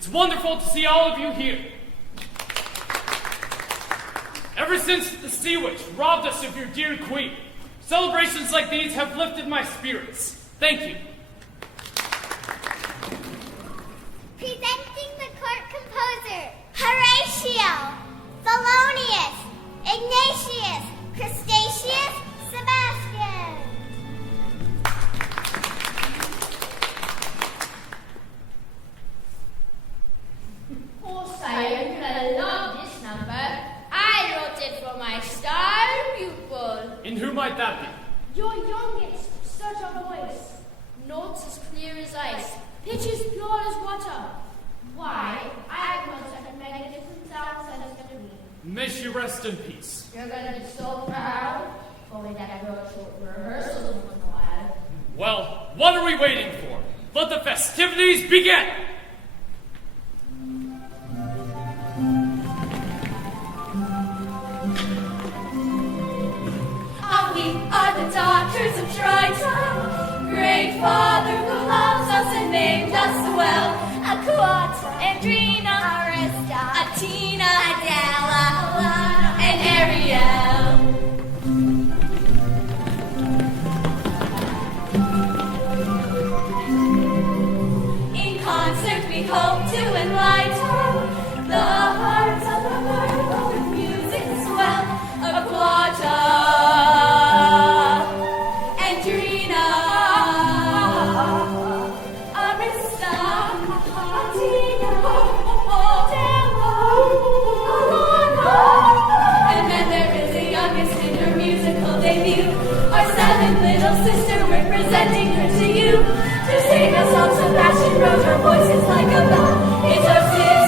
It's wonderful to see all of you here. Ever since the sea witch robbed us of your dear queen, celebrations like these have lifted my spirits. Thank you. Presenting the court composer, Horatio, Thelonious, Ignatius, Crustaceus, Sebastian. Oh, sire, you're gonna love this number. I wrote it for my star pupil. And who might that be? Your youngest, such a voice. Notes as clear as ice. Pitches pure as water. Why, I have known such a magnificent sound sense to me. May she rest in peace. You're gonna be so proud. Only that I wrote short rehearsals in a while. Well, what are we waiting for? Let the festivities begin! We are the daughters of Triton, great Father who loves us and named us well. Aquata, Andrina, Arista, Atina, Adela, Alana, and Ariel. In concert we hope to enlighten the hearts of the world with music as well. Aquata. Our seventh little sister, we're presenting her to you. To sing a song so passion rose, her voice is like a bell. It's our sister.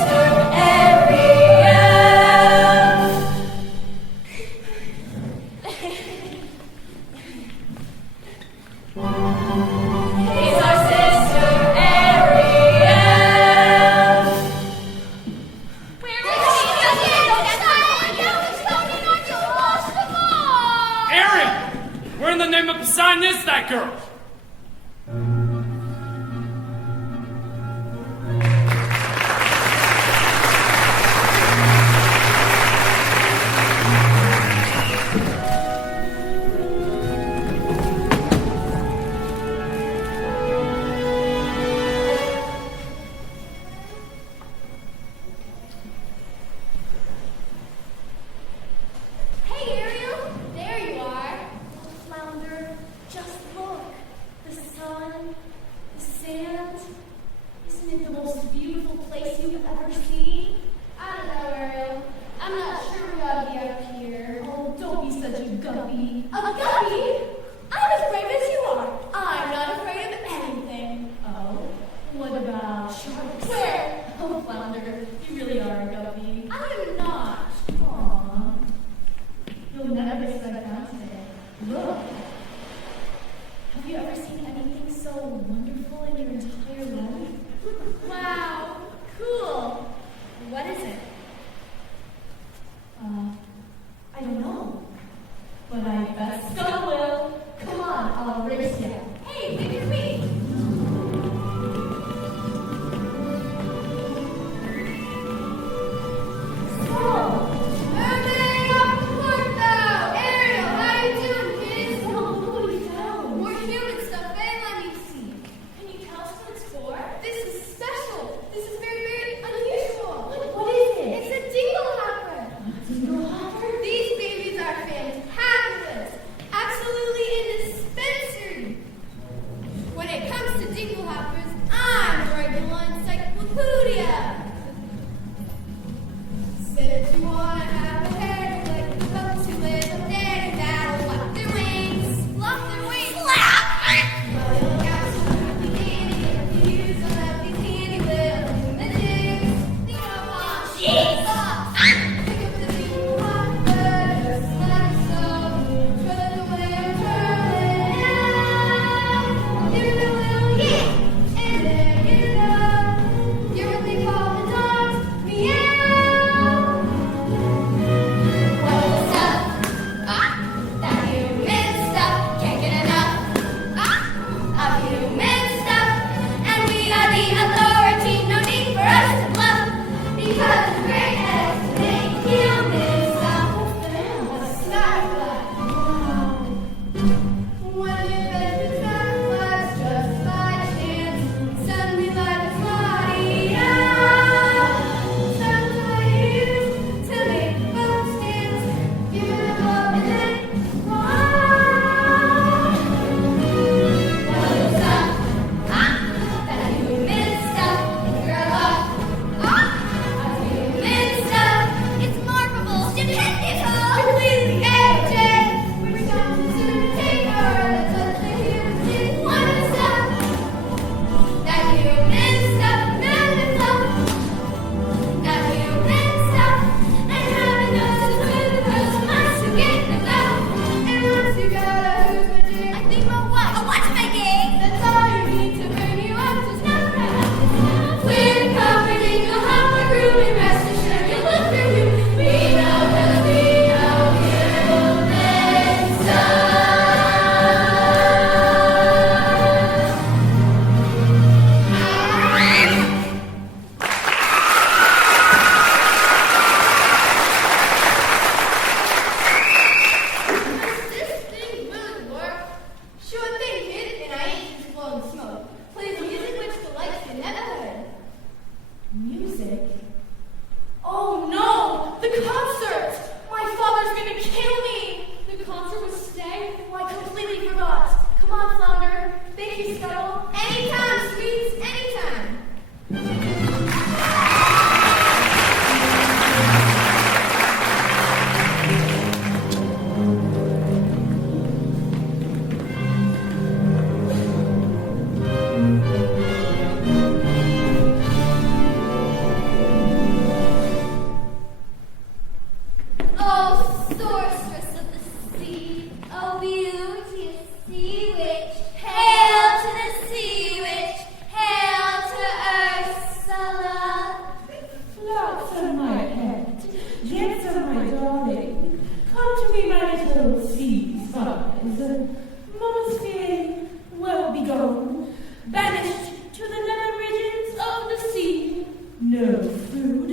No food,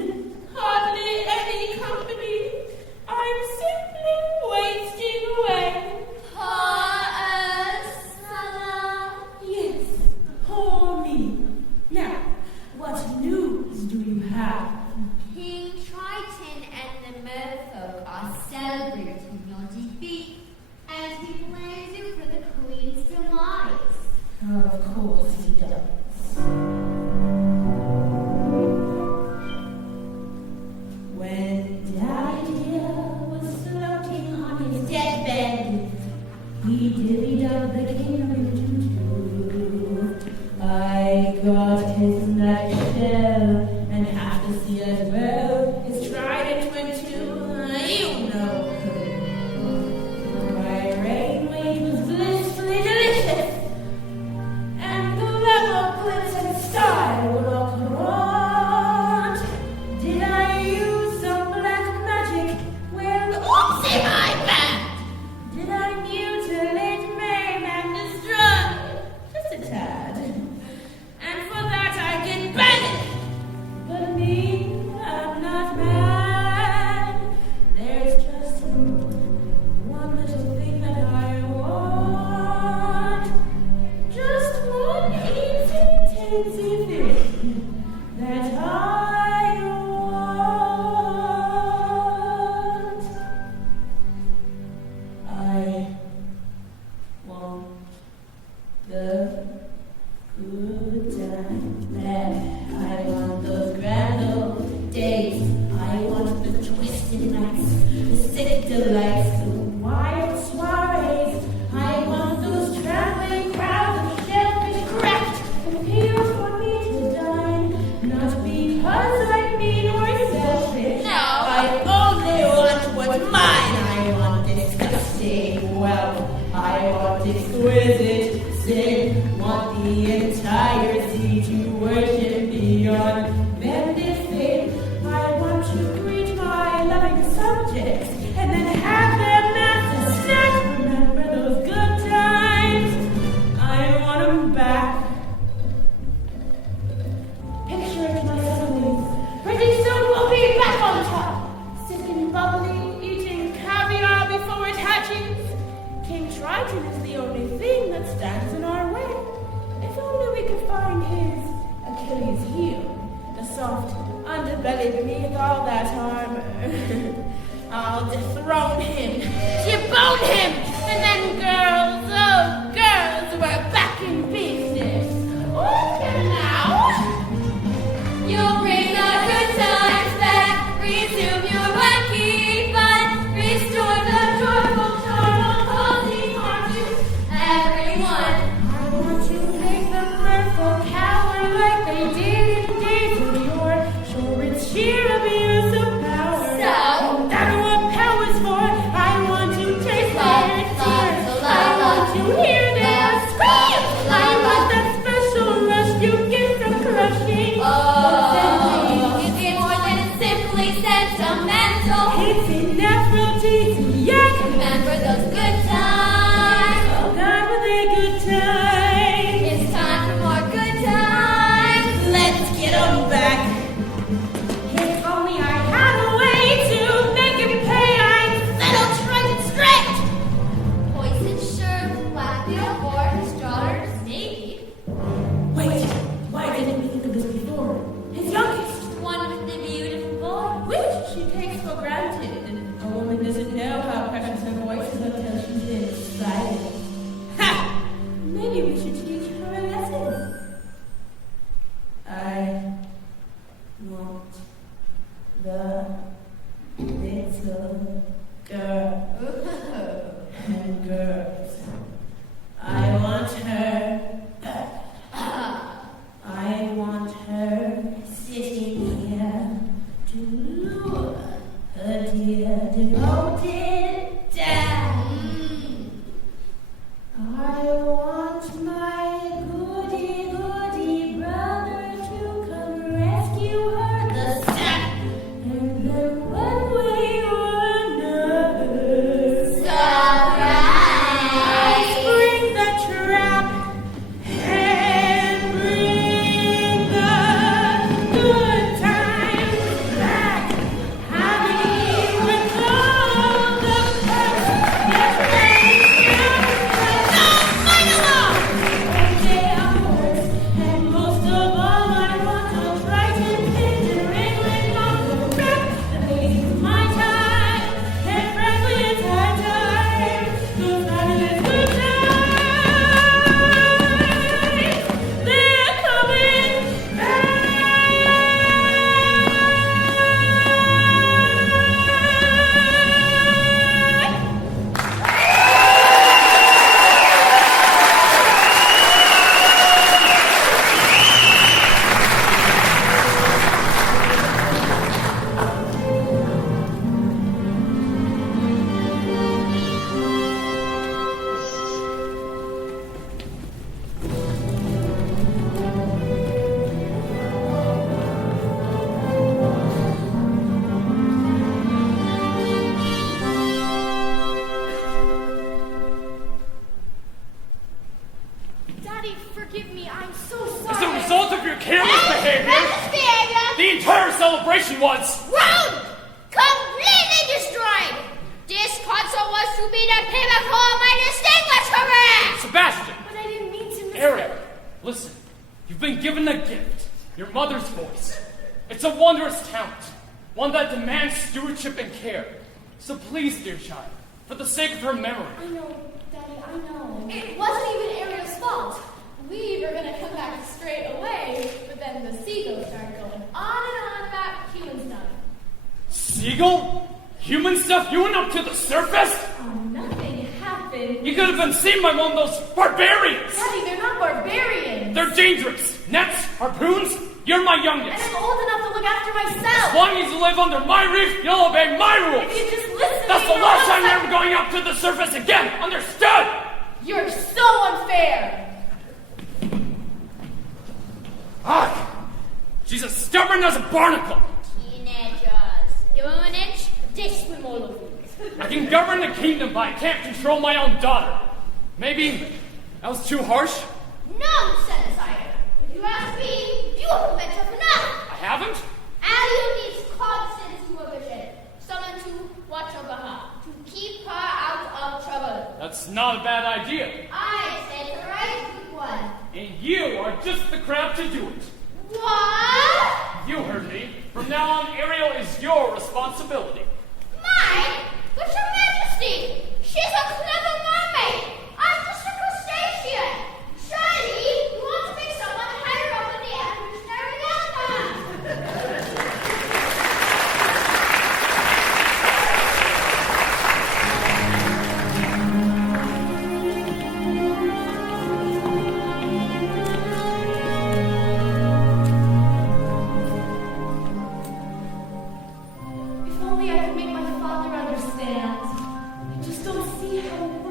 hardly any company. I'm simply wasting away. Yes, poor me. Now, what news do you have? King Triton and the merfolk are celebrating your defeat, and he blames you for the queen's demise. Of course he does. When Daddy was floating on his deathbed, he divvied up the kingdom into two. I got his nutshell and half the sea as well. His trident went to you know who. My rainway was blissfully delicious, and the level glitz and style would all come on. Did I use some black magic? Well, oopsie my bad! Did I mutilate, maim, and destroy? Just a tad. And for that I get banned. But me, I'm not mad. There's just one little thing that I want. Just one teensy thing that I want. I want the good times. I want those grand old days. I want the twisted nights, the sick delights, the wild soirees. I want those traveling crowds of shellfish craft and here for me to dine. Not because I'm mean or selfish. No. I only want what's mine. I want disgusting wealth. I want exquisite sin. Want the entire sea to worship me on bended faith. I want to greet my loving subjects and then have their master snack. Remember those good times? I want them back. Picture it, my lovelies. Pretty soon we'll be back on top, sipping bubbly, eating caviar before it hatches. King Triton is the only thing that stands in our way. If only we could find his Achilles heel, the soft underbelly beneath all that armor. I'll dethrone him, debone him, and then girls, oh girls, we're back in business. Okay now. You'll bring the good times back, resume your wacky fun, restore the joyful charm of cozy harm to everyone. I want to make the merfolk cower like they did in days of yore. Sure, it's sheer abuse of power. So? No matter what power's for, I want to taste their tears. I want to hear their screams. I want that special rush you get from crushing. Oh, you get more than simply sentimental. It's an aphrodisiac. Remember those good times. Oh God, were they good times? It's time for more good times. Let's get 'em back. If only I had a way to make him pay, I'd settle Triton straight. Poison sure, Blackbeard, or his daughters, maybe. Wait, why didn't we think of this before? His youngest, One with the beautiful voice. which she takes for granted. A woman doesn't know how precious her voice is until she's inside it. Ha! Maybe we should teach her a lesson. I want the little girl and girls. I want her. I want her sitting here to lure her dear devoted dad. I want my goody goody brother to come rescue her the sack, and then one way or another, Surprise! bring the trap and bring the good times. celebration was... Wrong! Completely destroyed! This concert was to be the pinnacle of my distinguished career! Sebastian! But I didn't mean to miss... Ariel, listen. You've been given a gift. Your mother's voice. It's a wondrous talent. One that demands stewardship and care. So please, dear child, for the sake of her memory. I know, Daddy, I know. It wasn't even Ariel's fault. We were gonna come back straight away, but then the seagulls started going on and on about human stuff. Seagull? Human stuff? You went up to the surface? Oh, nothing happened. You could have been seen by one of those barbarians! Daddy, they're not barbarians. They're dangerous! Nets? Harpoons? You're my And youngest! I'm old enough to look after As myself. long as you live under my roof, you'll obey my rules! If you just listen to That's me the for last one time you're ever second. going up to the surface again! Understood? You're so unfair. Ah! She's as stubborn as a barnacle! Teenagers. Give them an inch, they swim all over you. I can govern the kingdom, but I can't control my own daughter. Maybe that was too harsh? Nonsense, Ida. If you ask me, you haven't met tough enough. I haven't? Allie needs constant supervision. Someone to watch over her, to keep her out of trouble. That's not a bad idea. I say the right good one. And you are just the crowd to do it. What? You heard me. From now on, Ariel is your responsibility. Mine? But your majesty, she's a clever mermaid. I'm just a crustacean. Surely you want to make someone higher up in the evolutionary ladder. If only I could make my father understand. I just don't see how it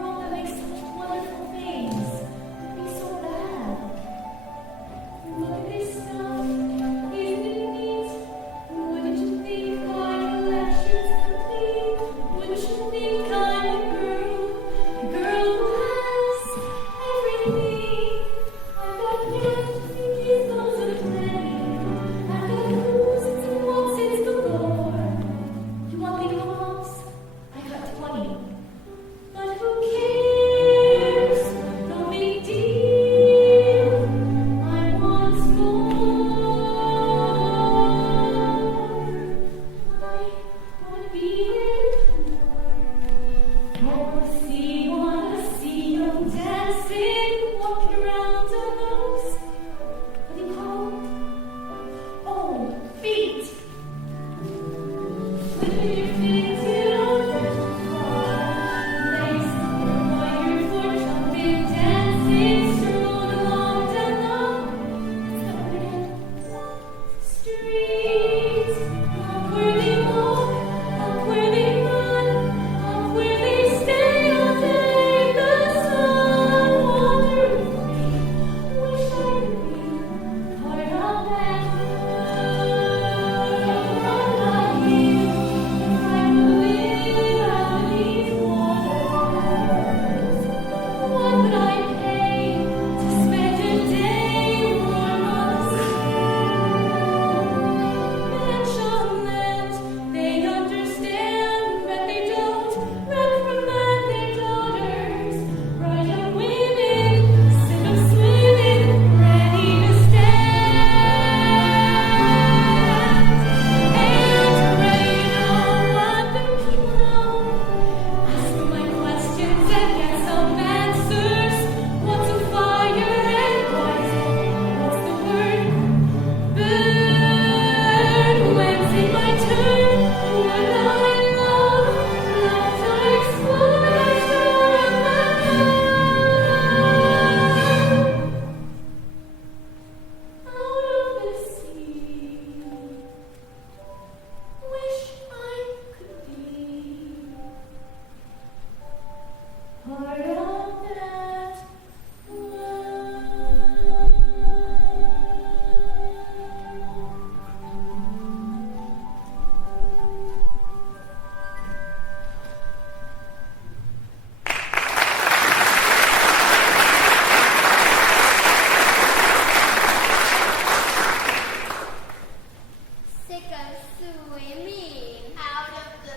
sick of swimming out of the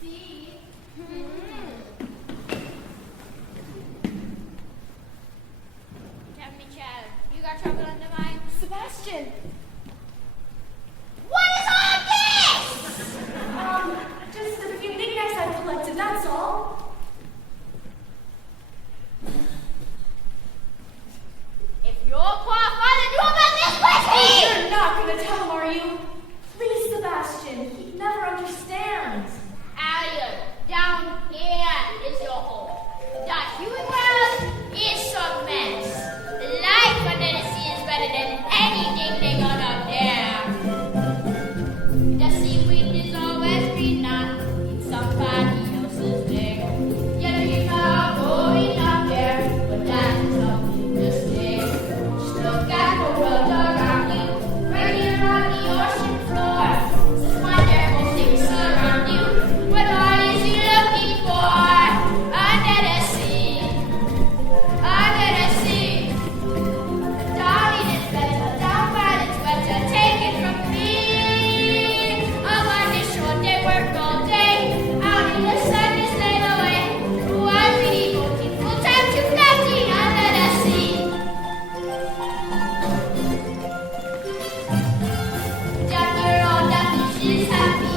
sea. Tell me, child, you got trouble on the mind? Sebastian! What is all this? Just a few knickknacks I collected, that's all. If your poor father knew about this whiskey! You're not gonna tell him, are you? Please, Sebastian, he never understands. Elliot, down here is your home. The human world is a mess. Life under the sea is better than anything they got up there. The seaweed is always greener in somebody else's day. Yet you are going up there, but that is something to say. Just look at the world around you, right here on the ocean floor. Such wonderful things surround you. What are you looking for under the sea? Under the sea. Darling, it's better, down bad, it's better, take it from me. Up on the shore, they work all day, out in the sun, they slave away. One really working full time to nothing under the sea. Down here, all the fish is happy,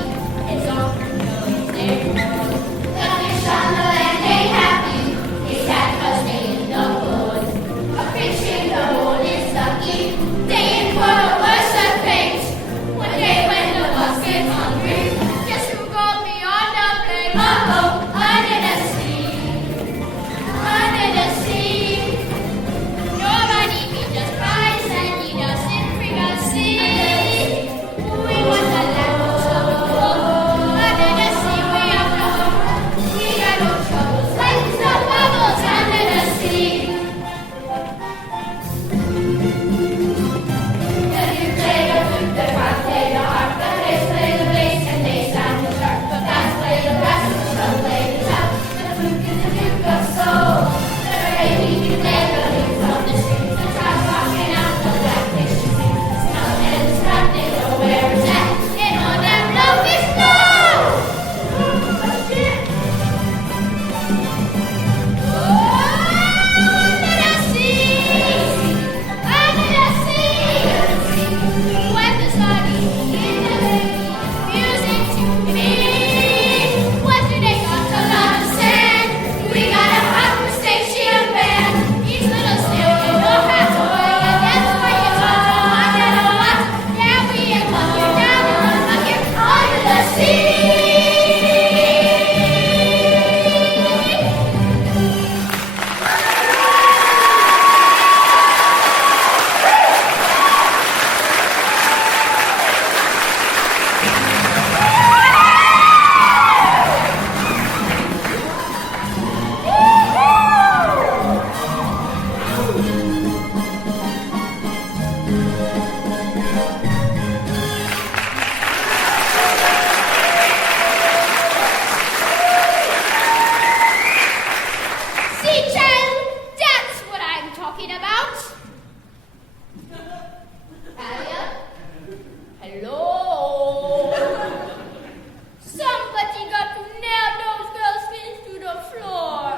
it's all for no reason. The fish on the land ain't happy, it's sad 'cause they in the boat. A fish in the boat is lucky, they in for the worst of fate. One day when the bus gets hungry, guess who goes beyond the blame? Uh-oh, under the sea, under the sea. Nobody beat us prize and he doesn't bring us sea. We want the land of trouble, under the sea we have no hope. We got no troubles, life is no bubbles under the sea. The new player took the part, play the harp, the bass play the bass, and they sound the sharp. The bass play the bass, the drum play the top. The fluke is the duke of soul. The baby can play the leaves on the strings. The trout walking out the black fish to sing. The snout and the sprout, they know where it's at. And all them blowfish know. Oh, shit. Under the sea, under the sea. When the sun is in the baby, music to me. What do they got to understand? We got a hot crustacean band. Each little snail in your hat toy, and that's where you are under the water. Yeah, we are coming down and run again under the sea. See, child, that's what I'm talking about. Elliot? Hello? Somebody got to nail those girls' fins to the floor.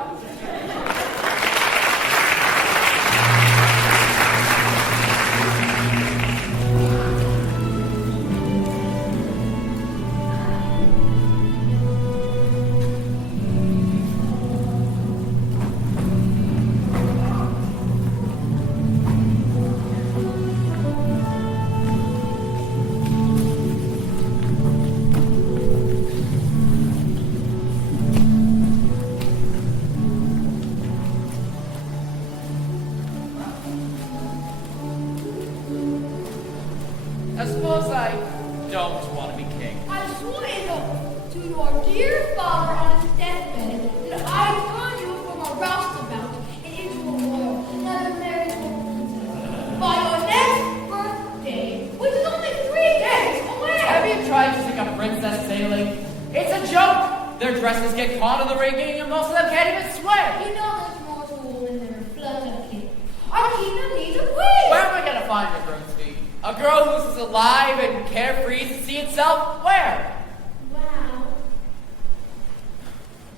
I suppose I don't want to be king. I swore to your dear father on his deathbed that I'd turn you from a roustabout and into a royal, never married woman. By your next birthday, which is only 3 days away. Have you tried to take a princess sailing? It's a joke. Their dresses get caught in the rigging and most of them can't even swim. You know there's more to a woman than her flutter kid. Our kingdom needs a queen. Where am I going to find a groom's fee? A girl who's as alive and carefree as the sea itself? Where? Wow.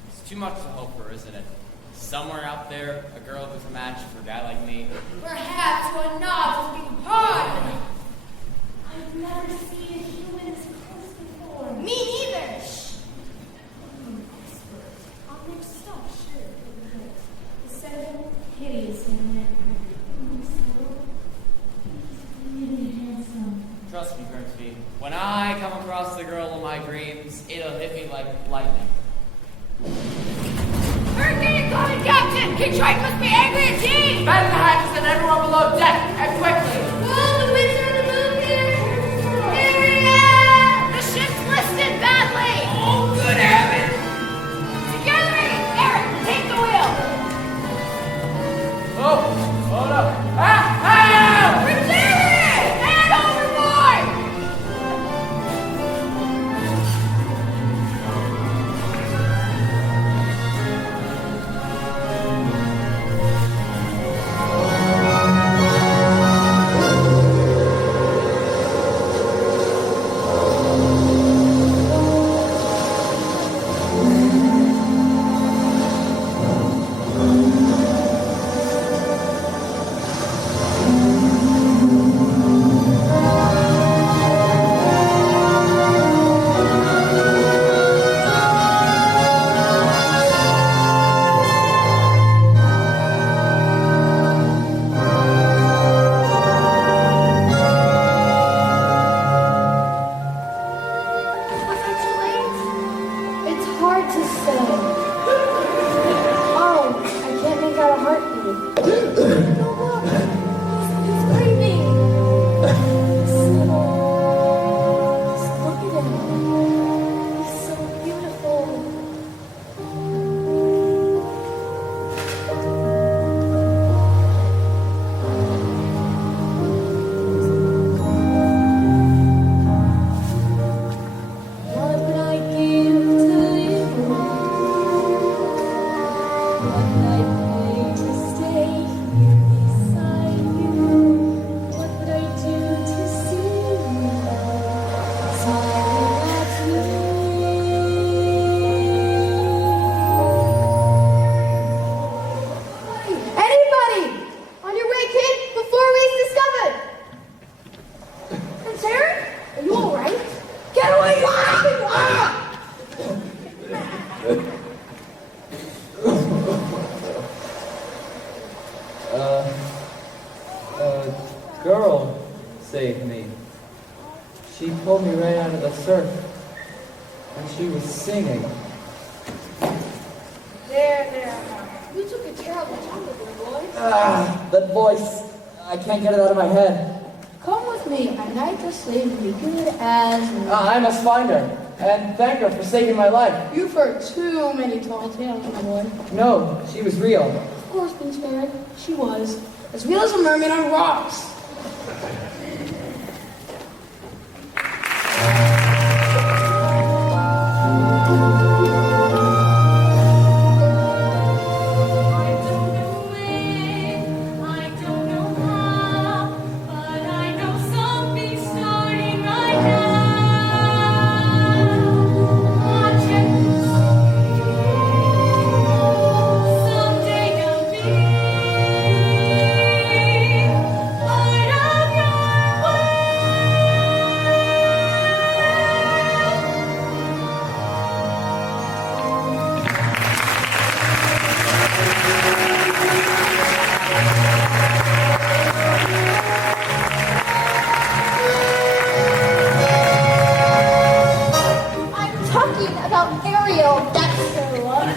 It's too much to hope for, isn't it? Somewhere out there, a girl who's a match for a guy like me. Perhaps one not looking hard. I've never seen a human as close before. Me neither. I'm an expert. I'll make stuff, sure. The so hideous young man. He's really handsome. Trust me, Grimsby, when I come across the girl in my dreams, it'll hit me like lightning. Hurricane coming, Captain! Detroit must be angry indeed! Bend the hatches and everyone below deck, and quickly! Will the winds are to move here? Myriad! The ship's listed badly! Oh, good heavens! Together, Eric, take the wheel! Oh, hold up. Ah! Artillery! And overboard! Was I too late? It's hard to say. Oh, I can't make out a heartbeat. No, look. He's breathing. Just look at him. He's so beautiful. What would I give to live What would I pay to stay here beside you? What would I do to see you smiling at me? Anybody! On your way, kid, before we's discovered! Prince Harry? Are you alright? Get away! Girl saved me. She pulled me right out of the surf, and she was singing. There. You took a terrible tumble, boy. That voice, I can't get it out of my head. Come with me. A night to sleep will be good as I must find her, and thank her for saving my life. You've heard too many tall tales, my boy. No, she was real. Of course, Prince Harry. She was. As real as a mermaid on rocks. I don't know how, but I know something's starting right now. Watch it. Someday you'll be part of your world. I'm talking about Ariel, that's her love.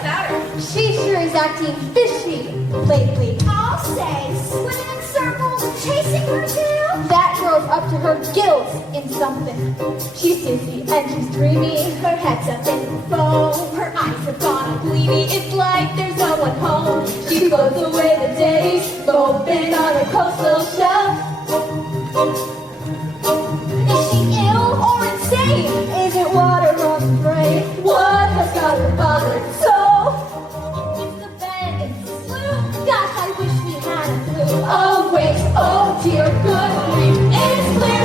She sure is acting fishy lately. I'll say, swimming in circles and chasing her tail. That girl's up to her gills in something. She's dizzy and she's dreamy. Her head's up in foam. Her eyes have gone gleamy. It's like there's no one home. She blows away the days, moping on a coastal shelf. Is she ill or insane? Is it water on the brain? What has got her bothered so? It's the bed, it's the flu. Gosh, I wish we had a clue. Oh wait, oh dear, good grief, it's clear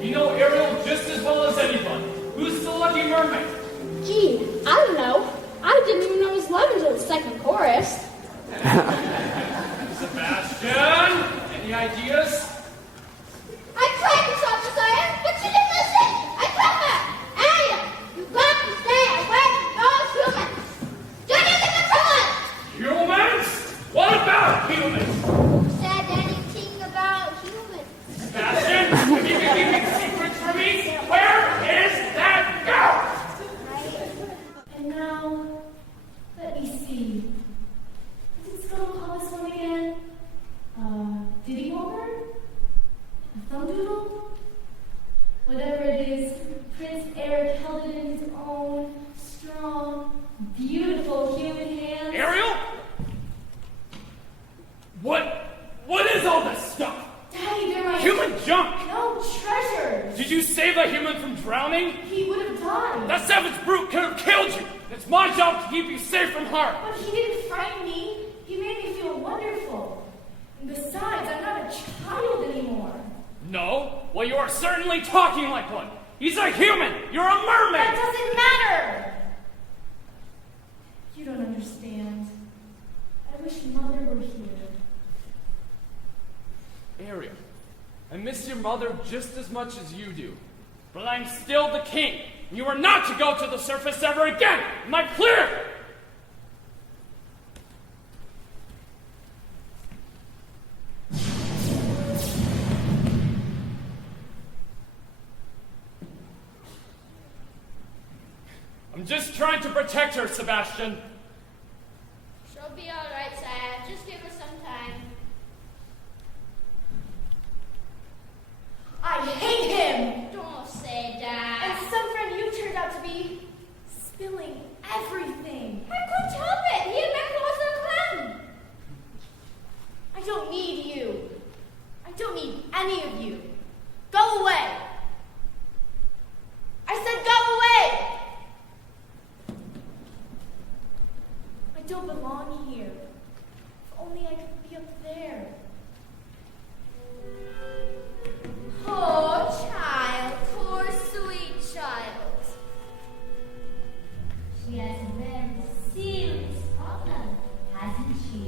You know Ariel just as well as anybody. Who's the Little Mermaid? Gee, I don't know. I didn't even know his love until the second chorus. Sebastian, any ideas? I tried to stop Josiah, but she didn't listen. I told her, Ariel, you got to stay away from those humans. Do anything to kill us. Humans? What about humans? Who said anything about humans? Sebastian, if you can keep these secrets from me, where is that girl? And now, let me see. Is it still call this one again? Diddy Walker? A thumb doodle? Whatever it is, Prince Eric held it in his own strong, beautiful human hands. Ariel? What is all this stuff? Daddy, they're my Human junk! No, treasures! Did you save a human from drowning? He would have died. That savage brute could have killed you! It's my job to keep you safe from harm! But he didn't frighten me. He made me feel wonderful. And besides, I'm not a child anymore. No? Well, you are certainly talking like one! He's a human! You're a mermaid! That doesn't matter! You don't understand. I wish Mother were here. Ariel, I miss your mother just as much as you do. But I'm still the king. And you are not to go to the surface ever again! Am I clear? I'm just trying to protect her, Sebastian. She'll be all right, Sire. Just give her some time. I hate him! Don't say that. And some friend you turned out to be spilling everything. I couldn't help it. He and Michael was a clown. I don't need you. I don't need any of you. Go away. I said go away. I don't belong here. If only I could be up there. Poor child, poor sweet child. She has a very serious problem, hasn't she?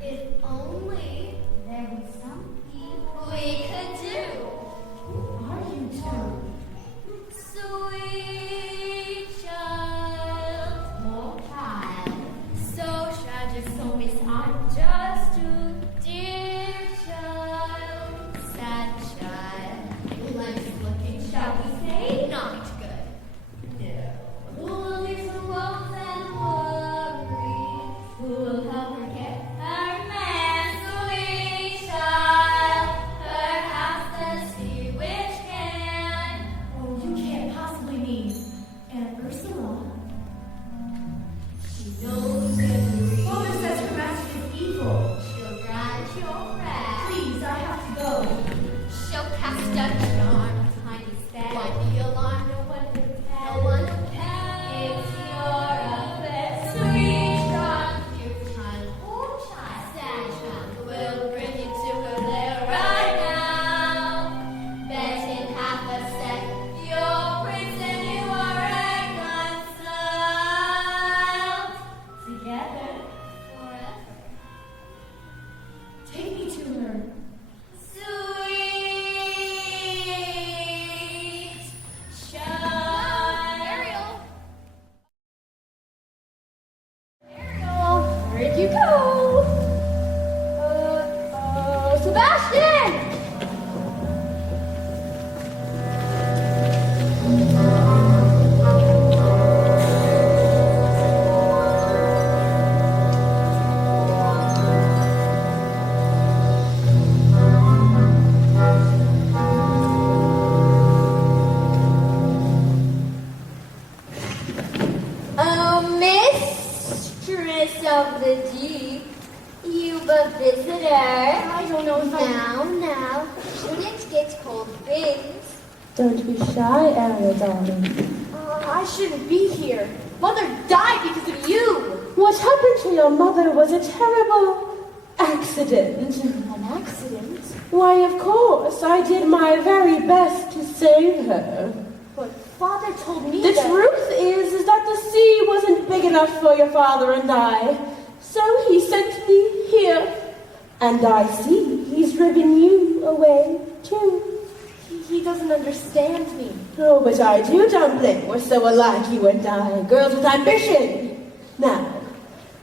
If only there was something we could do. Who are you two? Sweet child, poor child. So tragic, so unjust to dear child, sad child. Life's looking, shall we say, not good. No. Who will leave her woes and worries? Who will help her get her man? Sweet child, perhaps the sea witch can. Oh, you can't possibly mean Aunt Ursula. She knows every. Mother says her master is evil. She'll grant your wrath. Please, I have to go. She'll cast a charm, tiny spell. Why the alarm? No one will tell. No one will tell. It's your affair. Sweet child, dear child, poor child, sad child. We'll bring you to her lair right now. Bet in half a sec, your prince and you are reconciled. Together. Forever. Take me to her. Sweet child. Ariel. Ariel, where'd you go? Sebastian! Oh, mistress of the deep, you've a visitor. I don't know if Now, when it gets cold things. Don't be shy, Ariel, darling. I shouldn't be here. Mother died because of you. What happened to your mother was a terrible accident. An accident? Why, of course, I did my very best to save her. But Father told me The that... truth is that the sea wasn't big enough for your father and I. So he sent me here. And I see he's driven you away, too. He doesn't understand me. Oh, but I do, Dumpling. We're so alike, you and I. Girls with ambition. Now,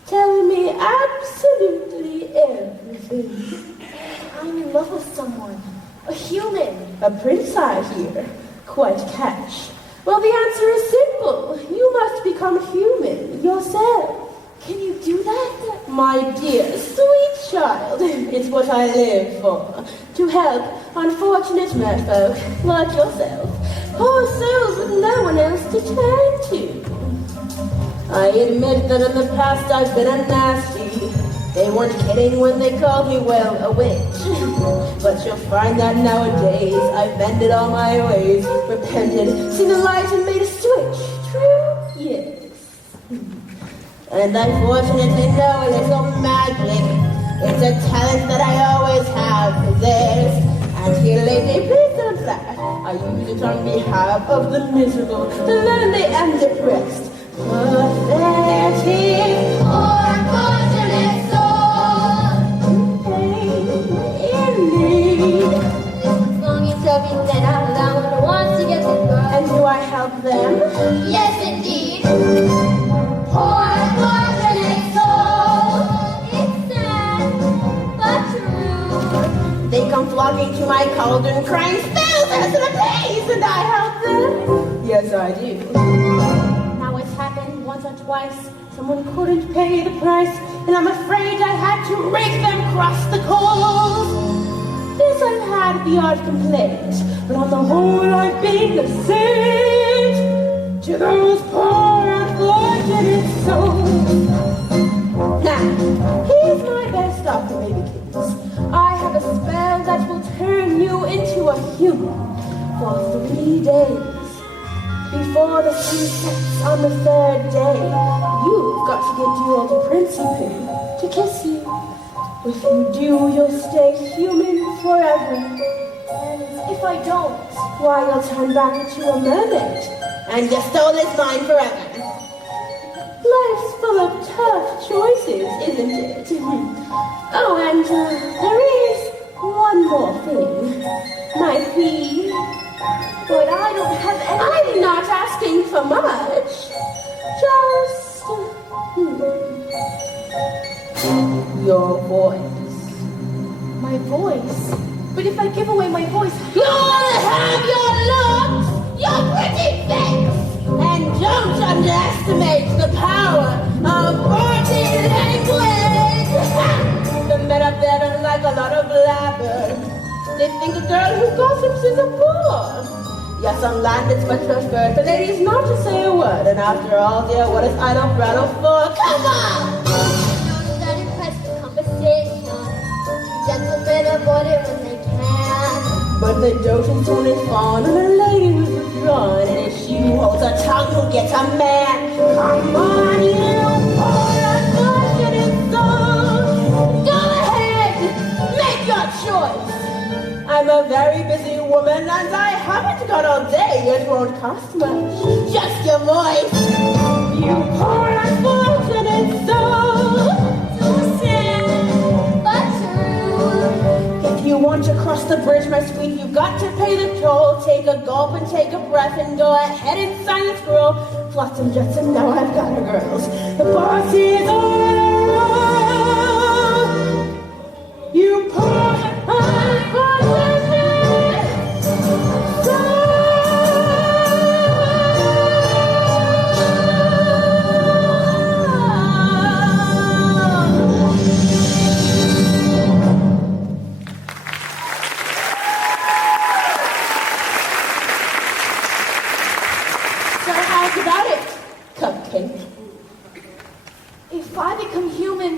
tell me absolutely everything. I'm in love with someone. A human. A prince, I hear. Quite catch. Well, the answer is simple. You must become human yourself. Can you do that? My dear, sweet child, it's what I live for. To help unfortunate merfolk like yourself. Poor souls with no one else to turn to. I admit that in the past I've been a nasty. They weren't kidding when they called me, well, a witch. But you'll find that nowadays I've mended all my ways, repented, seen the light and made a switch. True? Yes. And I fortunately know a little magic. It's a talent that I always have possessed. And here lately, please don't laugh. I use it on behalf of the miserable, the lonely and depressed. Pathetic or fortunate soul. Indeed. As long as everything I'm alone wants to get the girl. And do I help them? Yes, indeed. Poor fortunate soul. It's sad, but true. They come flocking to my cauldron, crying, "Spells us in a place!" And I help them. Yes, I do. Now it's happened once or twice. Someone couldn't pay the price, and I'm afraid I had to rake them across the coals. This I've had the odd complaint, but on the whole I've been a saint to those poor unfortunate souls. Now, here's my best offer, baby kids. I have a spell that will turn you into a human for 3 days. Before the sun sets on the 3rd day, you've got to get your old Princey Poo to kiss you. If you do, you'll stay human forever. And if I don't, Why, you'll turn back into a mermaid, and your soul is mine forever. Life's full of tough choices, isn't it? Oh, and there is one more thing. My fee. but I don't have any... I'm not asking for much. Just your voice. My voice? But if I give away my voice... You'll have your looks, your pretty face, and don't underestimate the power of body language. The men up there don't like a lot of blabber. They think a girl who gossips is a bore. Yes, on land it's much preferred for ladies not to say a word. And after all, dear, what is idle brattle for? Come on! That impressed the conversation. Gentlemen avoid it when they can. But they don't and soon is gone, and the lady was withdrawn. And it's she who holds a tongue who gets a man. Come on, you poor unfortunate soul. Go ahead, make your choice. I'm a very busy woman, and I haven't got all day. It won't cost much, just your voice. You poor unfortunate soul. So sad, but true. If you want to cross the bridge, my sweet, you've got to pay the toll. Take a gulp and take a breath and go ahead and sign the scroll. Flotsam jetsam, now I've got her, girls. The party's over. You poor unfortunate soul. So how's about it, Cupcake? If I become human,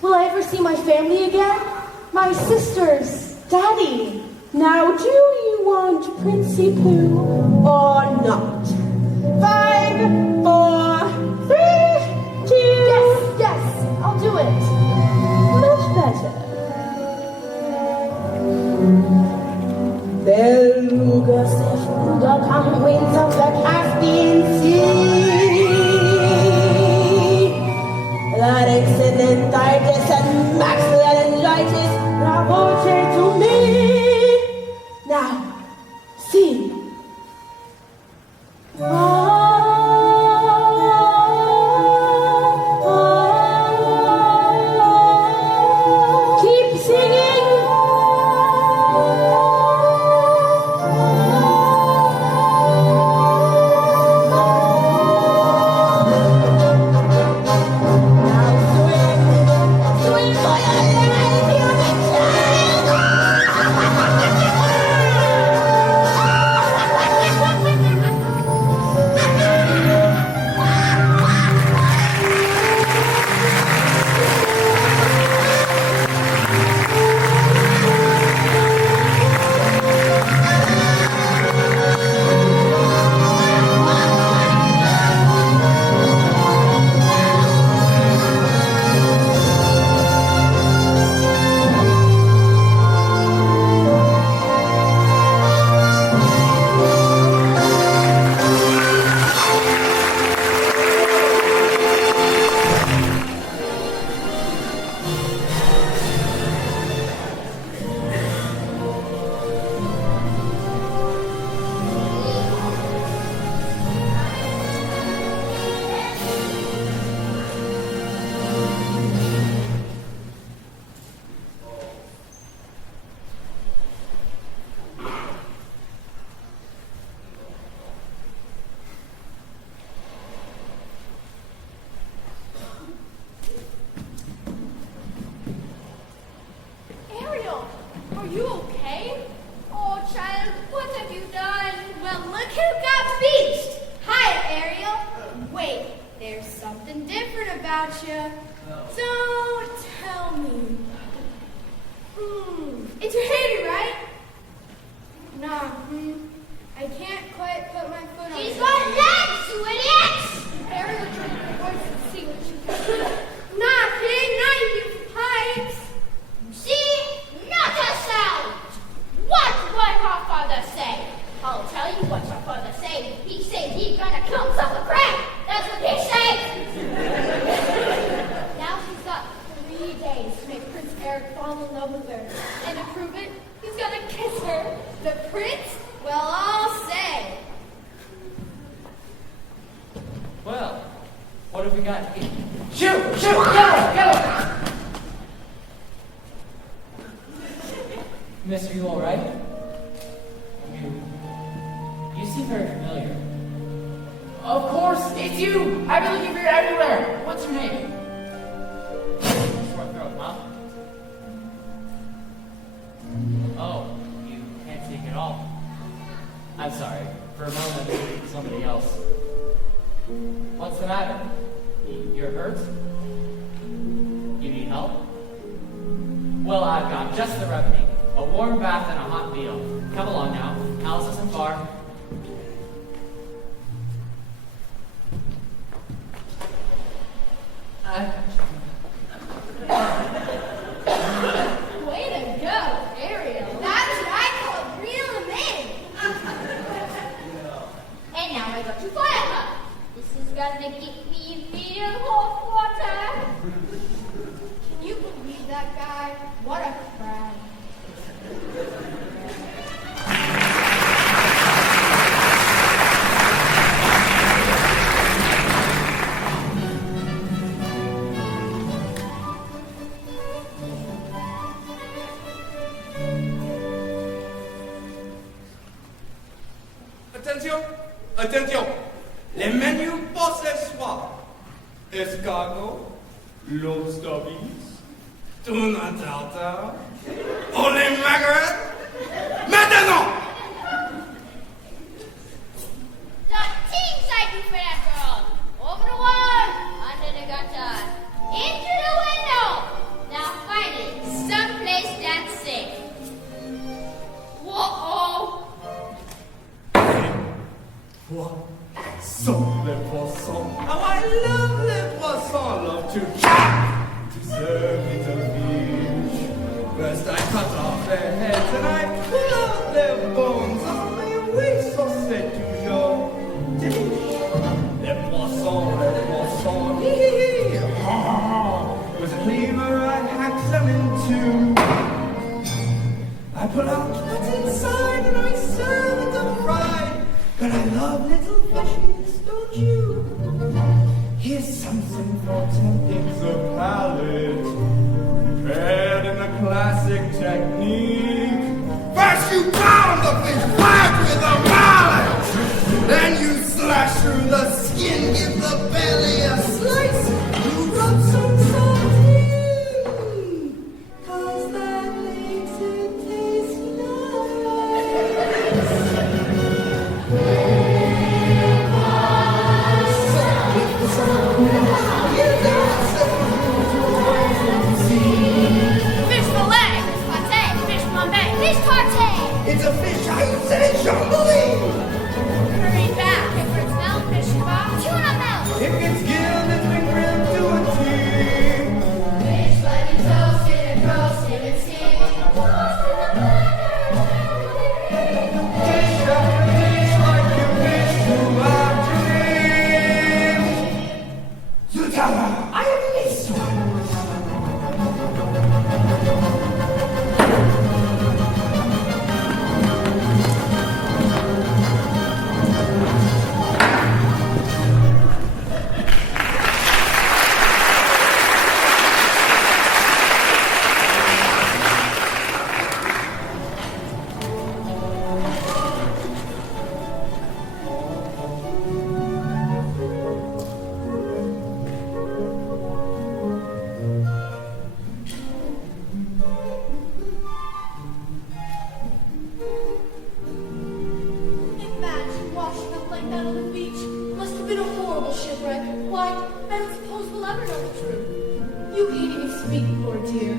will I ever see my family again? My sisters, Daddy. Now, do you want Princey Poo or not? 5, 4, 3, 2. Yes, I'll do it. Much better. Beluga the calm winds of the Caspian Sea. That excellent Titus and Maximus ravoce to me. Now, sing. Keep singing. Now swim, swim for your life, human Ariel, are you okay? Oh, child, what have you done? Well, look who got beached. Hi, Ariel. Wait, there's something different about you. Don't tell me. It's your baby, right? Nah, I can't quite put my foot on She's it. got legs, you idiot! Ariel tried her voice to see what she could do. Nah, kid, not you pipes. See? Not a sound! What would her father say? I'll tell you what your father say. He said he gonna kill himself with crack. That's what he said. Now he's got 3 days to make Prince Eric fall in love with her. And to prove it, he's gonna kiss her. The prince? Well, I'll say. Well, what have we got here? Shoot! Shoot! Get him! Miss, are you alright? You seem very familiar. Of course, it's you! I've been looking for you everywhere! What's your name? Sore throat, huh? Oh, you can't take it all. I'm sorry. For a moment, I was thinking of somebody else. What's the matter? You're hurt? You need help? Well, I've got just the remedy. A warm bath and a hot meal. Come along now. House isn't far. Way to go, Ariel. That's what I call real man. And now I got to fire her. This is gonna get me real hot water. Can you believe that guy? What a crab. Attention, attention. Les menus pour ce soir. Escargot, lobster beans, tuna tartare, only maigret. Maintenant! The things I do for that girl. Over the wall, under the gutter, into the window. Now find it, someplace that's safe. Whoa-oh. Poisson, les poissons. Oh, I love les poissons. Love to catch, to serve little fish. First I cut off their heads and I pull out their bones. Oh, they weigh so pull out what's inside and I serve it up fried. But I love little fishes, don't you? Here's something for tempting the palate, prepared in the classic technique. First you pound the fish flat with a mallet, then you slash through the skin, give the belly a slice, you rub some salt in, 'cause that makes it taste Fish fillet, fish pâté, fish flambé, fish tartare. It's a fish I say jambly. Curry back, different smell, fish kebab, tuna melt. If it's gilled, it's been grilled to a T. Fish lightly toasted and roasted and steamed. Dish after dish like you wish to have dreamed. Zutara, I have missed one. Imagine washing up like that on the beach. Must have been a horrible shipwreck. Why, I don't suppose we'll ever know the truth. You can't even speak, poor dear.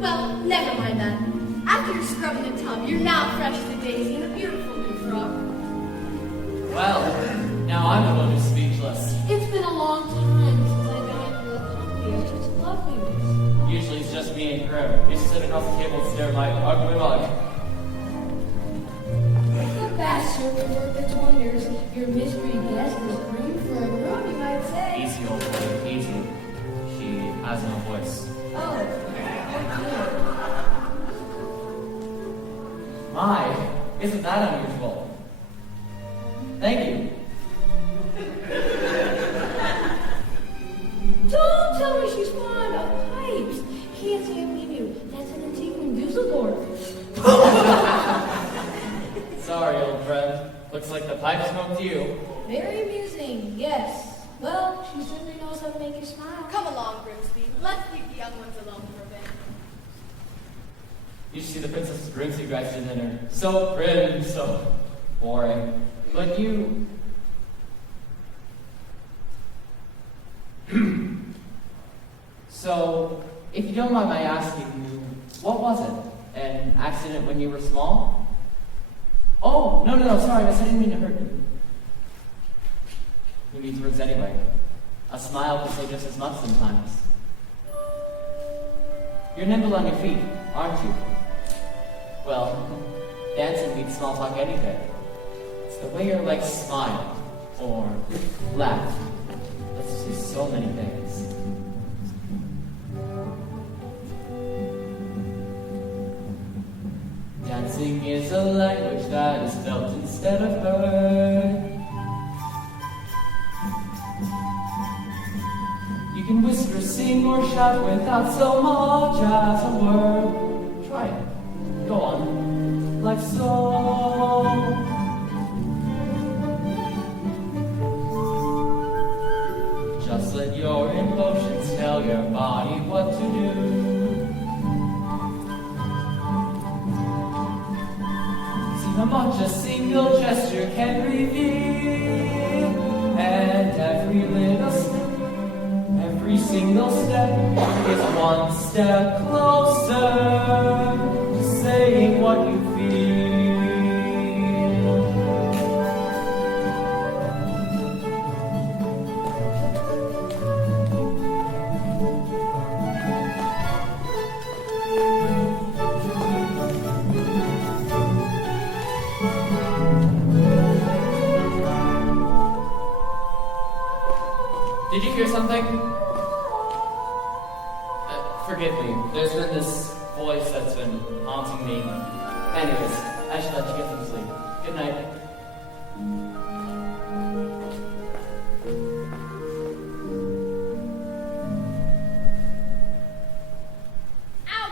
Well, never mind that. After you're scrubbing the tub, you're now fresh as a daisy in a beautiful new frock. Well, now I'm a little speechless. It's been a long time since I've been in your company of such loveliness. Usually it's just me and Grim. We sit across the table and stare at my ugly mug. The bastard will work its wonders. Your mystery guest is green for a room, you might say. Easy, old lady, easy. She has no voice. Oh, okay. My, isn't that unusual? Thank you. Don't tell me she's fond of pipes. Can't say I believe you. That's an antique from Dusseldorf. Sorry, old friend. Looks like the pipe smoked you. Very amusing, yes. Well, she certainly knows how to make you smile. Come along, Grimsby. Let's leave the young ones alone for a bit. You should see the Princess Grimsby dressed in dinner. So prim, so boring. But you... So, if you don't mind my asking you, what was it? An accident when you were small? Oh, no, sorry, I didn't mean to hurt you. Who needs words anyway? A smile can say just as much sometimes. You're nimble on your feet, aren't you? Well, dancing beats small talk any day. It's the way your legs smile, or laugh. Let's do so many things. Dancing is a language that is felt instead of heard. You can whisper, sing, or shout without so much as a word. Try it. Go on. Like so. Just let your emotions tell your body what to do. See how much a single gesture can reveal, and every little step, every single step is one step closer to saying what you feel. Did you hear something? Forgive me. There's been this voice that's been haunting me Out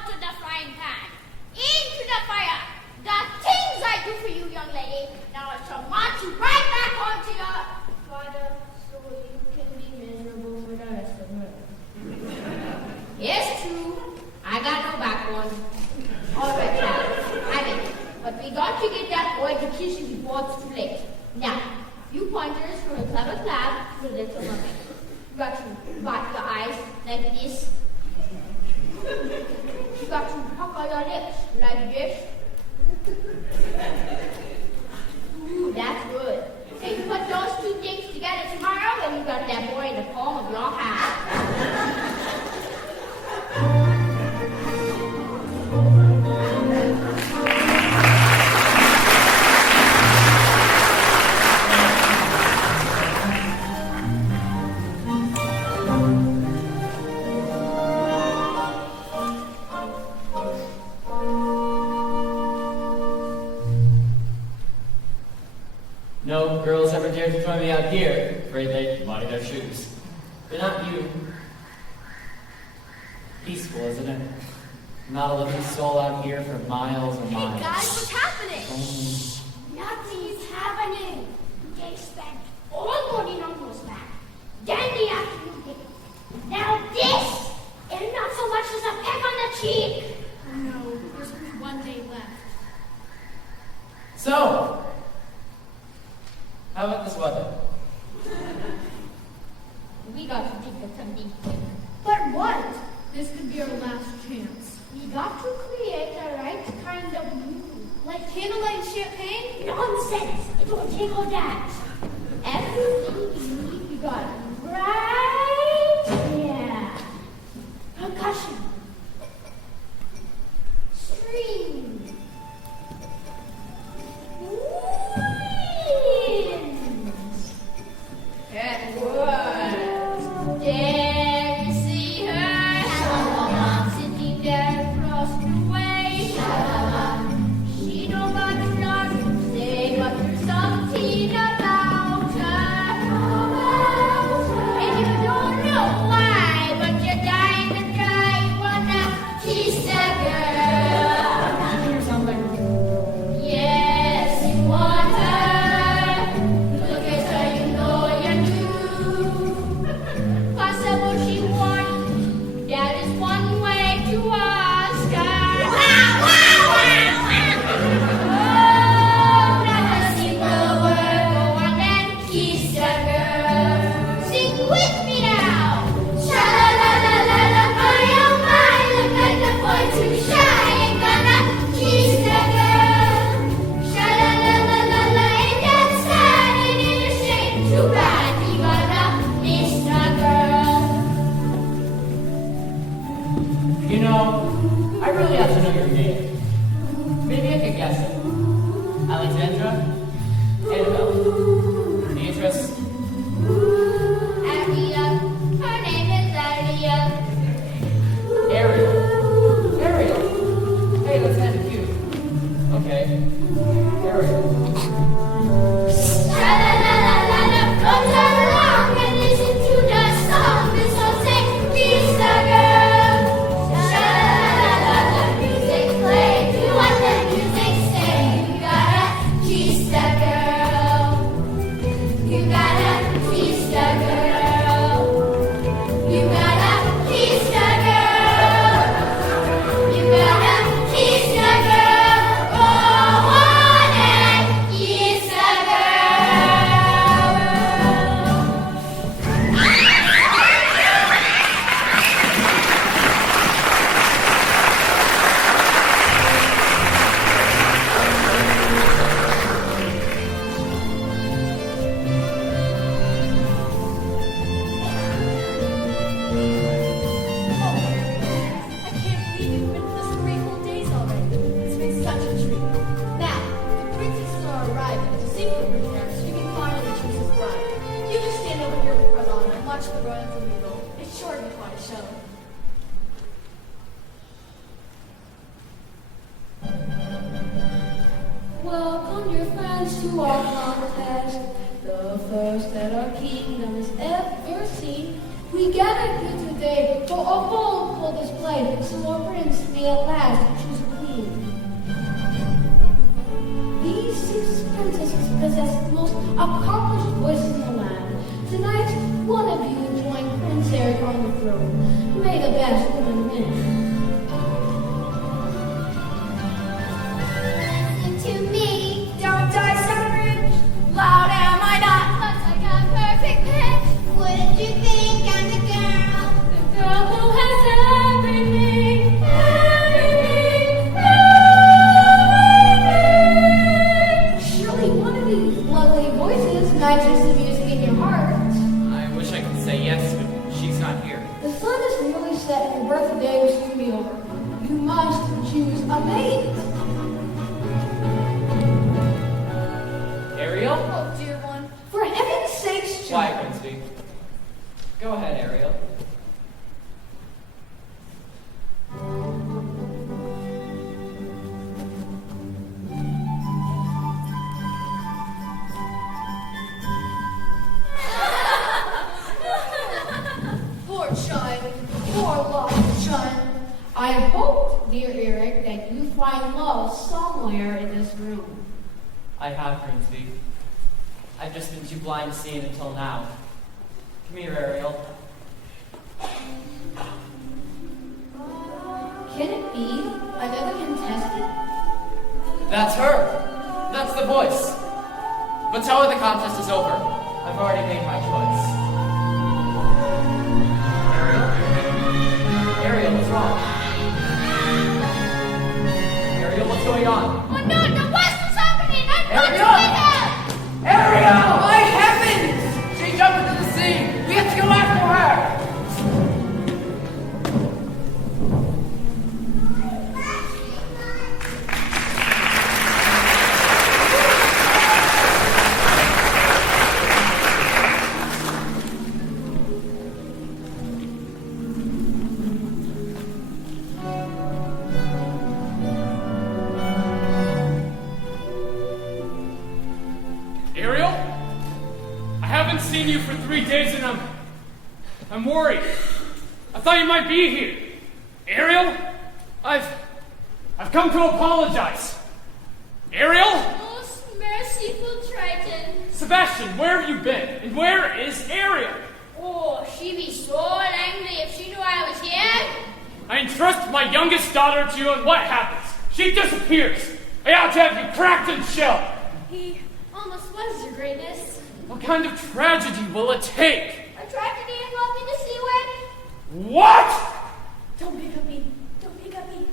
of the frying pan, into the fire. The things I do for you, young lady. Now I shall march you right back home to your father, so you can be miserable for the rest of your life. It's true. I got no backbone. All right, child. I mean, but we got to get that boy to kiss you before it's too late. Now, you pointers from a clever cloud to Little Mermaid. You got to bat your eyes like this. You got to pucker your lips like this. Ooh, that's good. And you put those two things together tomorrow, and you got that boy in the palm of your hand. No girls ever dared to join me out here, afraid they'd muddy their shoes. But not you. Peaceful, isn't it? Not a living soul out here for miles and miles. Hey guys, what's happening? Nothing's happening. They spent all morning on horseback. Then the afternoon pick. Now this is not so much as a peck on the cheek. Oh no, there's only one day left. So, how about this weather? We got to think of something. But what? This could be our last chance. We got to create the right kind of mood. Like candlelight and champagne? Nonsense! It will take all that. Everything we need, we got right here. Percussion. Strings. Winds. And words. There you see her. Sitting there across the way. She don't got nothing to say, but there's something about her. And you don't know why, but you're dying to try. You wanna kiss that girl. Hear something? Yes, you want her. Look at her, you know you do. Possible she won't. That is one way to ask her. Oh, not a single word. Go on and kiss the girl. Sing with me now. Sha-la-la-la-la-la, my oh my. Look like the boy too shy. Ain't gonna kiss the girl. Sha-la-la-la-la-la, ain't that sad? Ain't it a shame? Too bad we gonna miss the girl. You know, I really have to know your name. Maybe I could guess it. Alexandra? Annabelle? Beatrice? Aria, her name is Aria. Ariel? Ariel? Hey, that's kind of cute. Okay. Ariel. Sha-la-la-la-la-la, float along and listen to the song. This song says, kiss the girl. Sha-la-la-la-la, music play. Do what the music say. You gotta kiss the girl. You gotta kiss the girl. You gotta kiss the girl. You gotta kiss the girl. Go on and kiss the girl. I can't believe you've been for this 3 whole days already. It's been such a treat. Now, the princesses are arriving to sing for your parents so you can finally choose his bride. You just stand over here with Carlotta and watch the royal mingle. It's sure to be quite a show. Welcome your friends to our contest, the first that our kingdom has ever seen. We gathered here today for a bold display, so our prince may at last choose a queen. These 6 princesses possess the most accomplished voices in the land. Tonight, one of you will join Prince Eric on the throne. May the best woman win. To me, don't I sound rich? Loud am I not? But I got perfect pitch. Wouldn't you think I'm the girl who has everything, everything? Surely one of these lovely voices matches the music in your heart. I wish I could say yes, but she's not here. The sun is nearly set and your birthday will soon be over. You must choose a mate. Ariel? Oh, dear one. For heaven's sakes, Quiet, child. Grimsby. Go ahead, Ariel. Poor child. Poor lost child. I hope, dear Eric, that you find love somewhere in this room. I have, Grimsby. I've just been too blind to see it until now. Come here, Ariel. Can it be another contestant? That's her. That's the voice. But tell her the contest is over. I've already made my choice. Ariel? Ariel, what's wrong? Ariel, what's going on? Oh no, the worst is happening! I'm not Ariel! doing it! Ariel! My heavens! She jumped into the sea! We have to go after her! Ariel? I haven't seen you for 3 days and I'm worried. I thought you might be here. Ariel? I've come to apologize. Ariel? Most merciful Triton. Sebastian, where have you been? And where is Ariel? Oh, she'd be so angry if she knew I was here. I entrust my youngest daughter to you and what happens? She disappears. I ought to have you cracked and shelled. He almost was, Your Greatness. What kind of tragedy will it take? A tragedy involving the sea witch? What? Don't pick up me. Don't pick up me.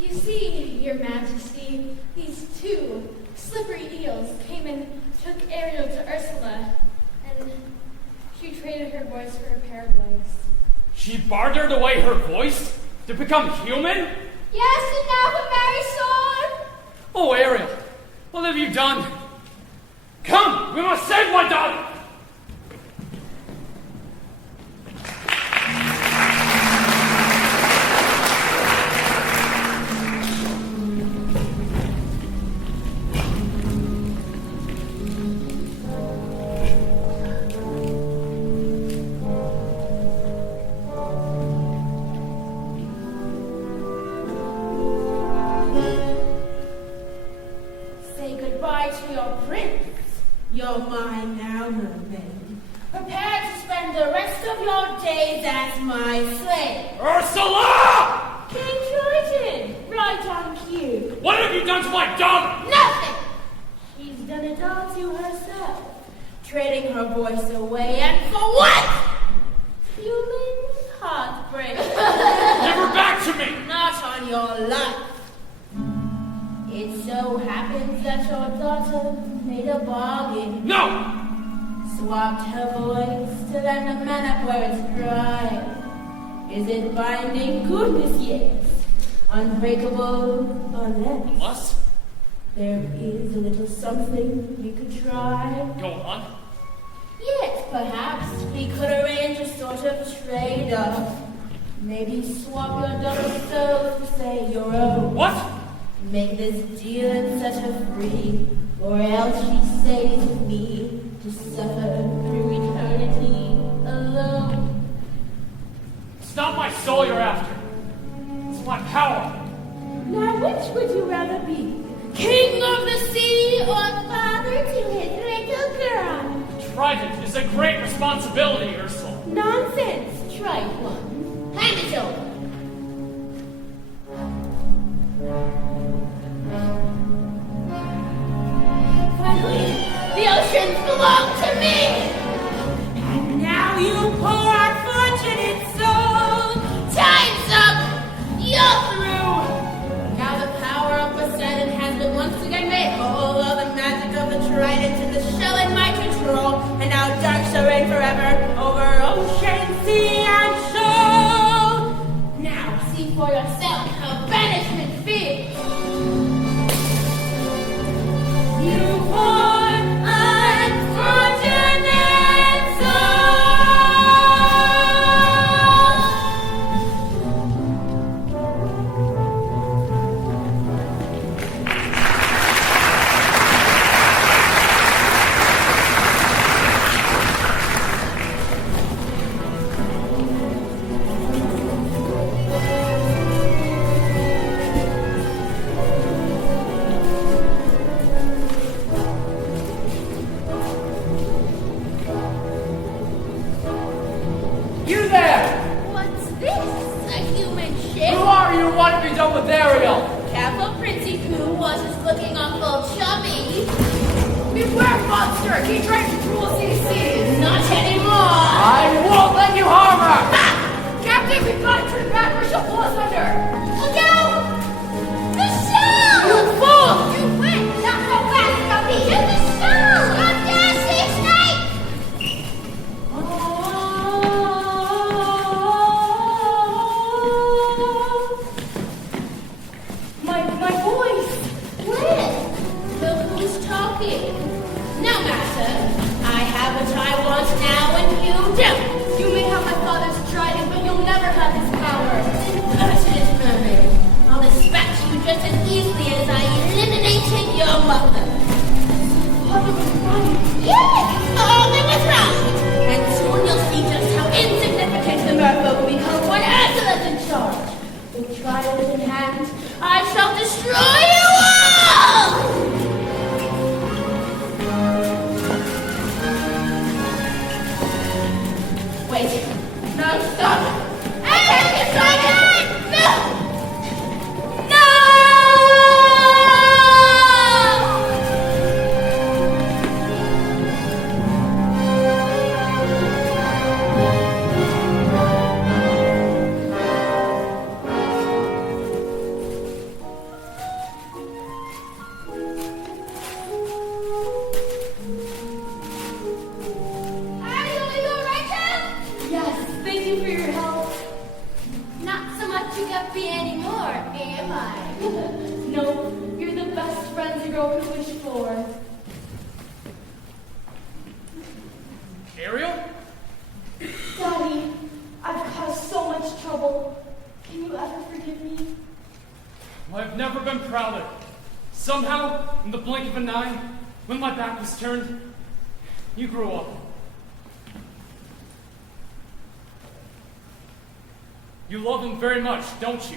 You see, Your Majesty, these 2 slippery eels came and took Ariel to Ursula, and she traded her voice for a pair of legs. She bartered away her voice to become human? Yes, and now the merry sword. Oh, Ariel, what have you done? Come, we must save my daughter! Say goodbye to your prince. You're mine now, mermaid. Prepare to spend the rest of your days as my slave. Ursula! King Triton, right on cue. What have you done to my daughter? Nothing. She's done it all to herself, trading her voice away, and for what? Human heartbreak. Give her back to me! Not on your life. It so happens that your daughter made a bargain. No! Swapped her voice to lend a man up where it's dry. Is it binding? Goodness, yes. Unbreakable or less. What? There is a little something we could try. Go on. Yes, perhaps we could arrange a sort of trade-off. Maybe swap your daughter's soul for, say, your own. What? Make this deal and set her free. or else she stays with me to suffer through eternity alone. It's not my soul you're after. It's my power. Now, which would you rather be? King of the sea or father to his little girl? Trident is a great responsibility, Ursula. Nonsense. Try one. Hand it over. Finally, The oceans belong to me! and now you pour out fortunate soul. Time's up! You're through! Now the power of Poseidon has been once again made whole. All the magic of the trident and the shell in my control. And now dark shall reign forever over ocean, sea, and shore. Now see for yourself how banishment feels! You poor unfortunate You there! What's this? A human ship? Who are you? What have you done with Ariel? Careful, Princey Pooh was just looking awful chubby. Beware, monster! He drinks cruelty seas! Not anymore! I won't let you harm her! Ha! Captain, we've got to turn back or she'll pull us under! Look out! The shell! You fool! You went! Not so fast, Guppy! Get the shell! Stop there, sea snake! My voice! Where? Look who's talking. No matter. I have what I want now and you don't. You may have my father's trident, but you'll never have his power. Impertinent mermaid. I'll dispatch you just as easily as I eliminated your mother. Father was right. Yes! All that was right! And soon you'll see just how insignificant the merfolk will become when Ursula's in charge. With trident in hand, I shall destroy you all! Wait. No, stop! Attack the trident! No! No! Ariel, are you alright, child? Yes, thank you for your help. Not so much a guppy anymore, am I? No, you're the best friend a girl could wish for. Ariel? Daddy, I've caused so much trouble. Can you ever forgive me? I've never been prouder. Somehow, in the blink of an eye, when my back was turned, you grew up. You love him very much, don't you?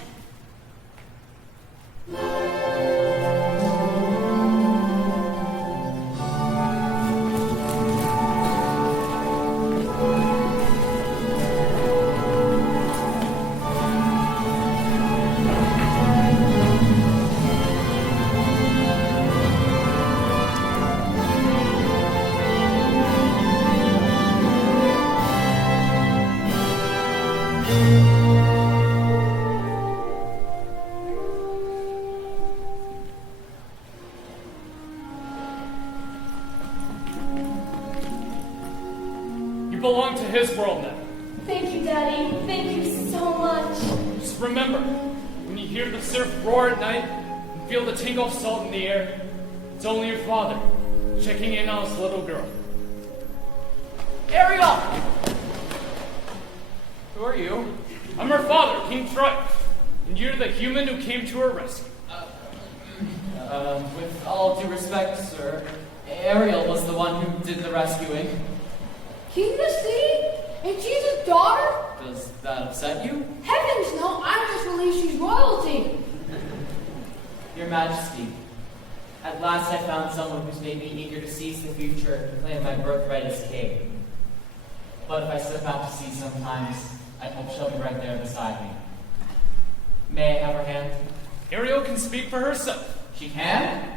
You belong to his world now. Thank you, Daddy. Thank you so much. Just remember, when you hear the surf roar at night and feel the tingle of salt in the air, it's only your father checking in on his little girl. Ariel! Who are you? I'm her father, King Troy, and you're the human who came to her rescue. With all due respect, sir, Ariel was the one who did the rescuing. King of the sea? And she's his daughter? Does that upset you? Heavens no, I just believe she's royalty. Your Majesty, at last I found someone who's made me eager to seize the future and claim my birthright as king. But if I slip out to sea sometimes, I hope she'll be right there beside me. May I have her hand? Ariel can speak for herself. She can?